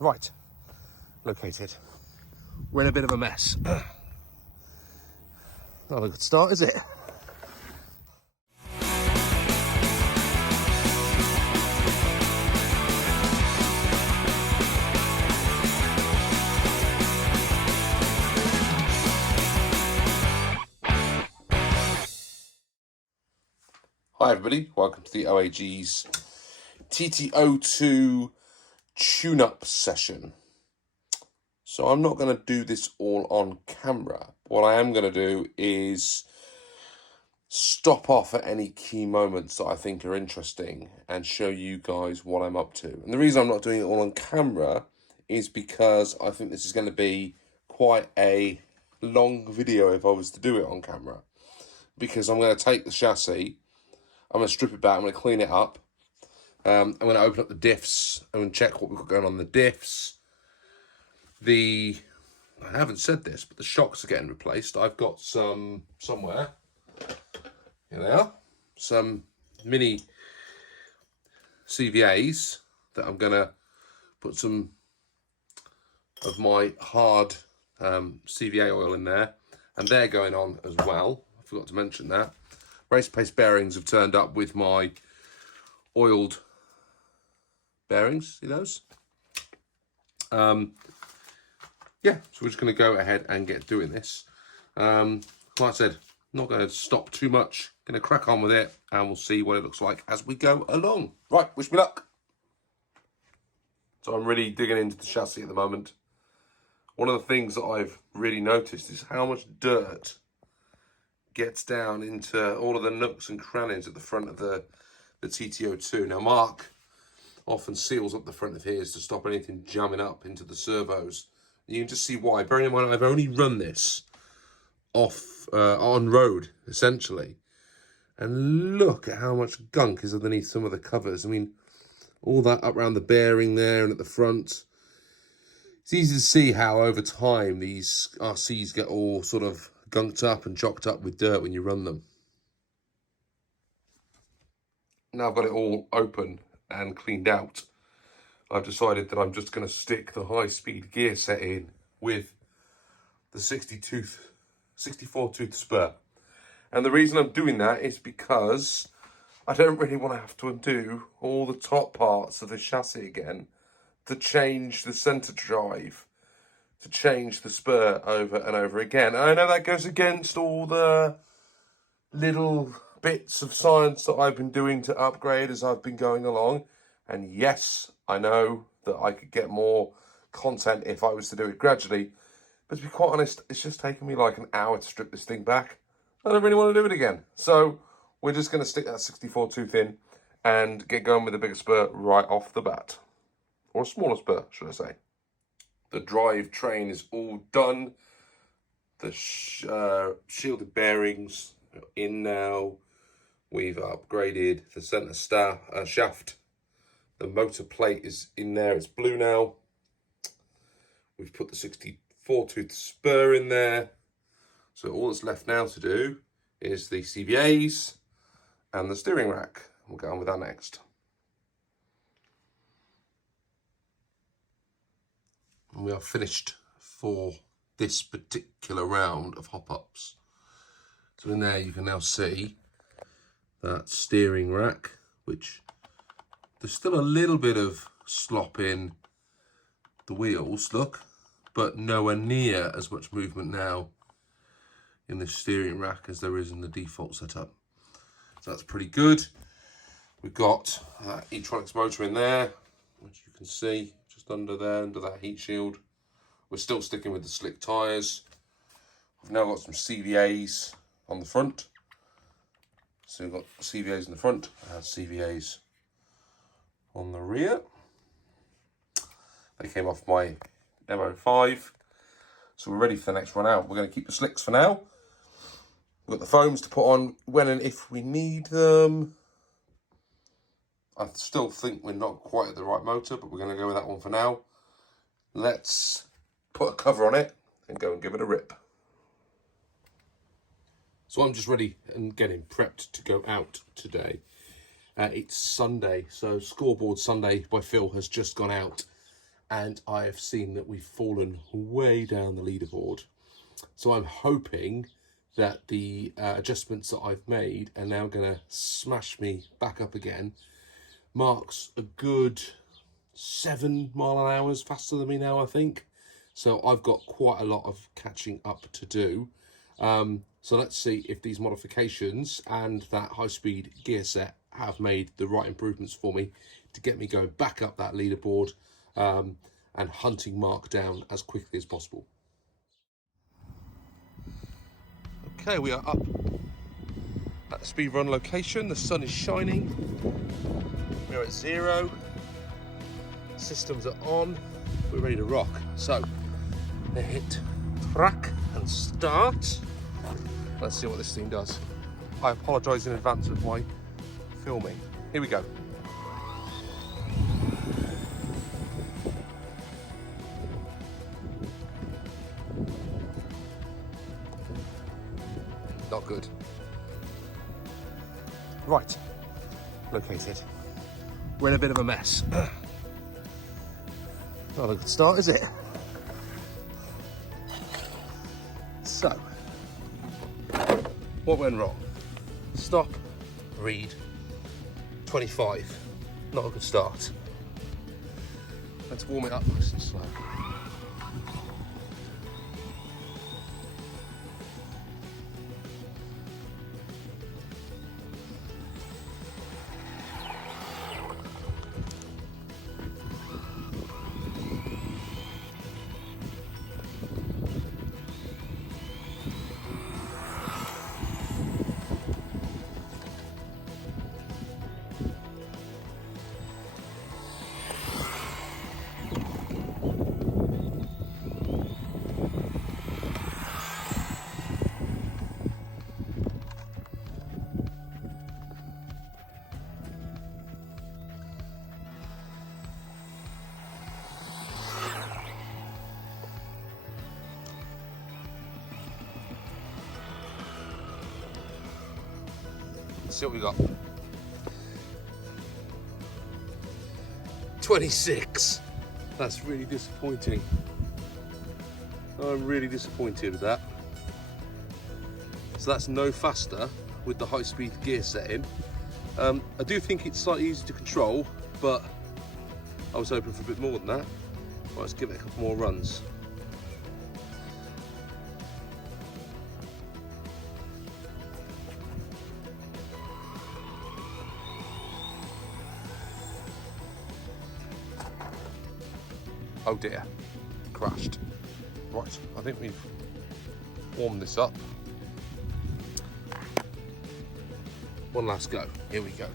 Right, located. We're in a bit of a mess. Not a good start, is it? Hi everybody, welcome to the OAG's TT02 tune-up session. So I'm not going to do this all on camera. What I am going to do is stop off at any key moments that I think are interesting and show you guys what I'm up to. And the reason I'm not doing it all on camera is because I think this is going to be quite a long video if I was to do it on camera. Because I'm going to take the chassis, I'm going to strip it back, I'm going to clean it up. I'm going to open up the diffs and check what we've got going on in the diffs. I haven't said this, but the shocks are getting replaced. I've got some somewhere. Here they are. Some mini CVAs that I'm going to put some of my hard CVA oil in there. And they're going on as well. I forgot to mention that. Race pace bearings have turned up with my oiled bearings. See those? Yeah, so we're just going to go ahead and get doing this. Like I said, not going to stop too much. Going to crack on with it, and we'll see what it looks like as we go along. Right, wish me luck. So I'm really digging into the chassis at the moment. One of the things that I've really noticed is how much dirt gets down into all of the nooks and crannies at the front of the TT02. Now, Mark often seals up the front of his to stop anything jamming up into the servos. You can just see why. Bearing in mind, I've only run this off on road, essentially. And look at how much gunk is underneath some of the covers. I mean, all that up around the bearing there and at the front. It's easy to see how over time these RCs get all sort of gunked up and chocked up with dirt when you run them. Now I've got it all open and cleaned out, I've decided that I'm just going to stick the high-speed gear set in with the 64-tooth spur. And the reason I'm doing that is because I don't really want to have to undo all the top parts of the chassis again to change the centre drive, to change the spur over and over again. And I know that goes against all the little bits of science that I've been doing to upgrade as I've been going along. And yes, I know that I could get more content if I was to do it gradually. But to be quite honest, it's just taken me like an hour to strip this thing back. I don't really want to do it again. So we're just going to stick that 64 tooth in and get going with a bigger spur right off the bat. Or a smaller spur, should I say. The drive train is all done. The shielded bearings are in now. We've upgraded the centre shaft. The motor plate is in there, it's blue now. We've put the 64-tooth spur in there. So all that's left now to do is the CVAs and the steering rack. We'll get on with that next. And we are finished for this particular round of hop-ups. So in there you can now see that steering rack, which there's still a little bit of slop in the wheels, look, but nowhere near as much movement now in the steering rack as there is in the default setup. So that's pretty good. We've got that Etronixs motor in there, which you can see just under there, under that heat shield. We're still sticking with the slick tyres. We've now got some CVAs on the front. So we've got CVAs in the front and CVAs on the rear. They came off my MO5. So we're ready for the next run out. We're going to keep the slicks for now. We've got the foams to put on when and if we need them. I still think we're not quite at the right motor, but we're going to go with that one for now. Let's put a cover on it and go and give it a rip. So I'm just ready and getting prepped to go out today. It's Sunday, so Scoreboard Sunday by Phil has just gone out. and I have seen that we've fallen way down the leaderboard. So I'm hoping that the adjustments that I've made are now going to smash me back up again. Mark's a good 7 mph faster than me now, I think. So I've got quite a lot of catching up to do. So let's see if these modifications and that high-speed gear set have made the right improvements for me to get me going back up that leaderboard and hunting Mark down as quickly as possible. Okay, we are up at the speed run location. The sun is shining. We're at 0. Systems are on. We're ready to rock. So, they hit track and start. Let's see what this thing does. I apologise in advance of my filming. Here we go. Not good. Right, located. We're in a bit of a mess. Not a good start, is it? So, what went wrong? Stop, read, 25. Not a good start. Let's warm it up nice and slow. See what we got. 26. That's really disappointing. I'm really disappointed with that. So that's no faster with the high-speed gear setting. I do think it's slightly easier to control, but I was hoping for a bit more than that. Right, let's give it a couple more runs. Oh dear, crashed. Right, I think we've warmed this up. One last go, here we go.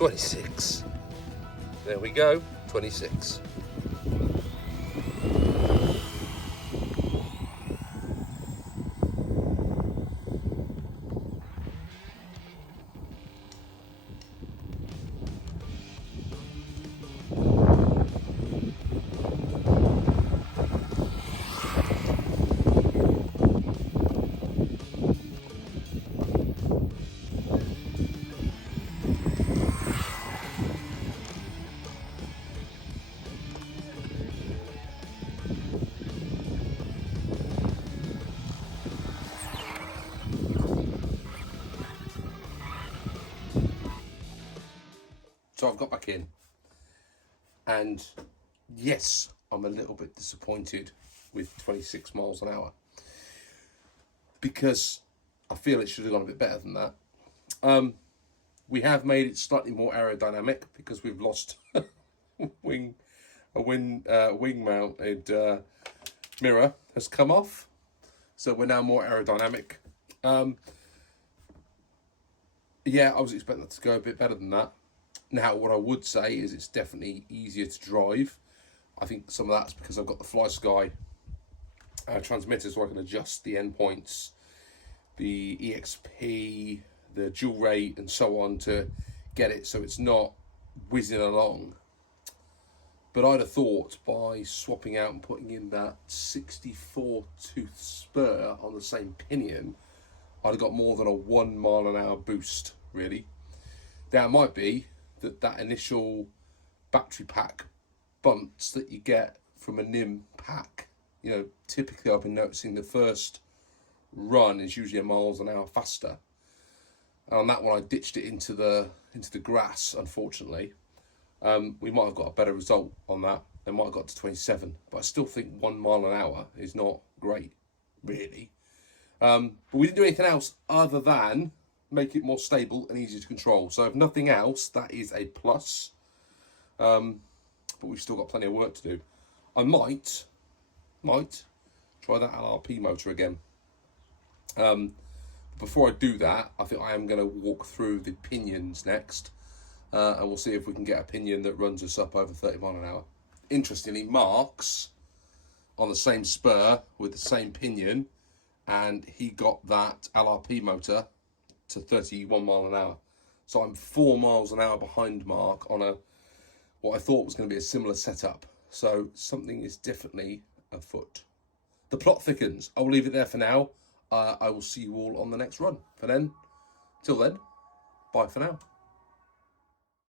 $26. There we go, 26. So I've got back in, and yes, I'm a little bit disappointed with 26 miles an hour because I feel it should have gone a bit better than that. We have made it slightly more aerodynamic because we've lost wing mounted mirror has come off, so we're now more aerodynamic. Yeah, I was expecting that to go a bit better than that. Now, what I would say is it's definitely easier to drive. I think some of that's because I've got the Fly Sky transmitter, so I can adjust the endpoints, the EXP, the dual rate, and so on to get it so it's not whizzing along. But I'd have thought by swapping out and putting in that 64 tooth spur on the same pinion, I'd have got more than a 1 mile an hour boost, really. Now, it might be that initial battery pack bumps that you get from a NIM pack, you know, typically I've been noticing the first run is usually a miles an hour faster. And on that one, I ditched it into the grass, unfortunately. We might have got a better result on that. It might have got to 27, but I still think 1 mile an hour is not great, really. But we didn't do anything else other than make it more stable and easier to control. So if nothing else, that is a plus. But we've still got plenty of work to do. I might try that LRP motor again. Before I do that, I think I am going to walk through the pinions next. And we'll see if we can get a pinion that runs us up over 30 mile an hour. Interestingly, Mark's on the same spur with the same pinion, and he got that LRP motor to 31 mile an hour. So I'm 4 miles an hour behind Mark on what I thought was going to be a similar setup. So something is definitely afoot. The plot thickens. I will leave it there for now. I will see you all on the next run. For then, till then, bye for now.